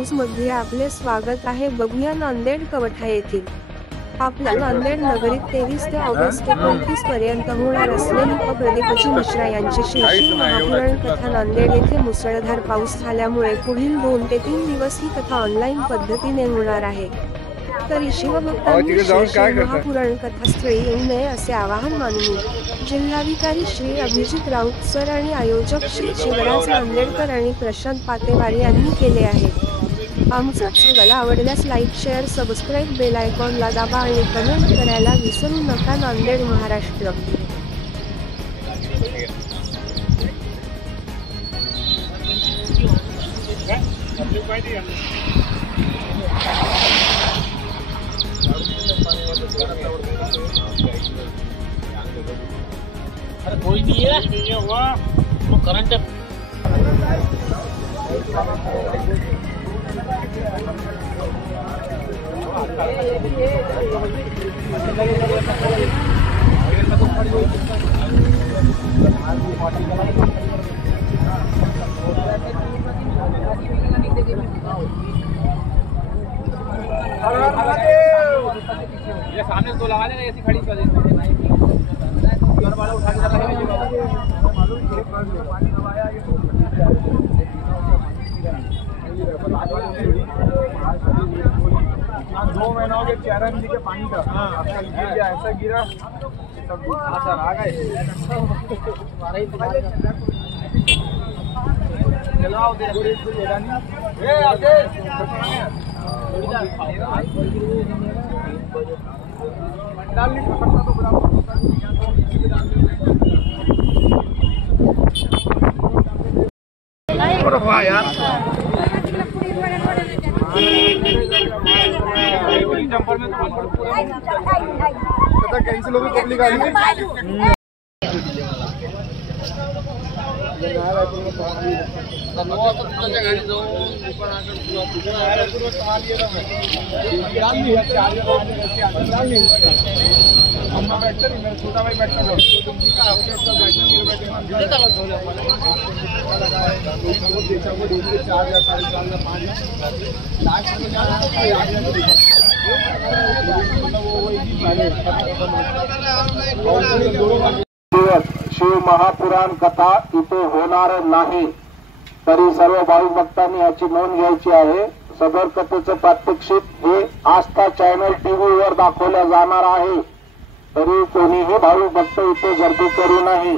मध्ये आपले स्वागत आहे। बघूया नांदेड कवठा येथील आपल्या नांदेड नगरीत 23 ते ऑगस्ट 29 पर्यंत होणार असलेली प्रदीपजी मिश्रा यांची श्री महापुराण कथा। नांदेड येथे मुसळधार पाऊस झाल्यामुळे पुढील 2 ते 3 दिवस ही कथा ऑनलाईन पद्धतीने होणार आहे। तरी शिवभक्तांनी श्री महापुराण कथास्थळी येऊ नये असे आवाहन माननीय जिल्हाधिकारी श्री अभिजित राऊत सर आणि आयोजक श्री शिवराज नांदेडकर आणि प्रशांत पातेवार यांनी केले आहे। आमचा चॅनल आवडल्यास लाईक, शेअर, सबस्क्राईब, बेल आयकॉनला दाबा आणि कमेंट करायला विसरू नका। नांदेड, महाराष्ट्र। अरे कोई नहीं है ये हुआ वो करंट ये सामने तो लगा देना ऐसी खड़ी कर देना घर वाला उठा के दो महीना हो गया चेहरा के पानी का ऐसा गिरा सब आ गए चलाओ डाल नहीं पकड़ता तो बराबर यार कैंसिल होगी पब्लिक आ रही अम्मा बैठते नहीं, मेरा छोटा भाई बैठता है शिव महापुराण कथा इथे होणार नाही, तरी सर्व भाविक भक्तांनी याची नोंद घ्यायची आहे। सदर कथेचं प्रात्यक्षिक हे आस्था चॅनल टीव्ही वर दाखवल्या जाणार आहे, तरी कोणीही भाविक भक्त इथे गर्दी करू नये।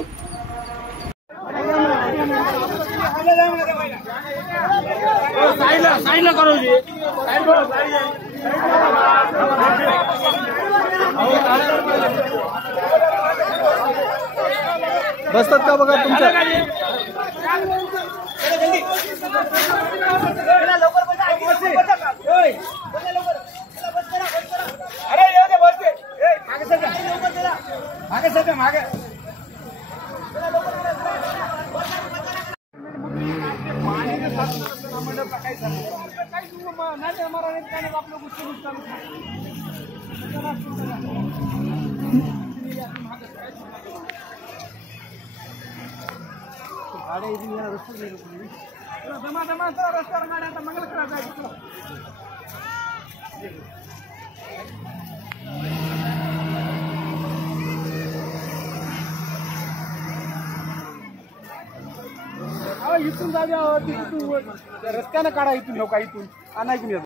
बसतात का बघा तुमच्या इथून जागा रस्त्यानं काढा, इथून हो का इथून आणा इथून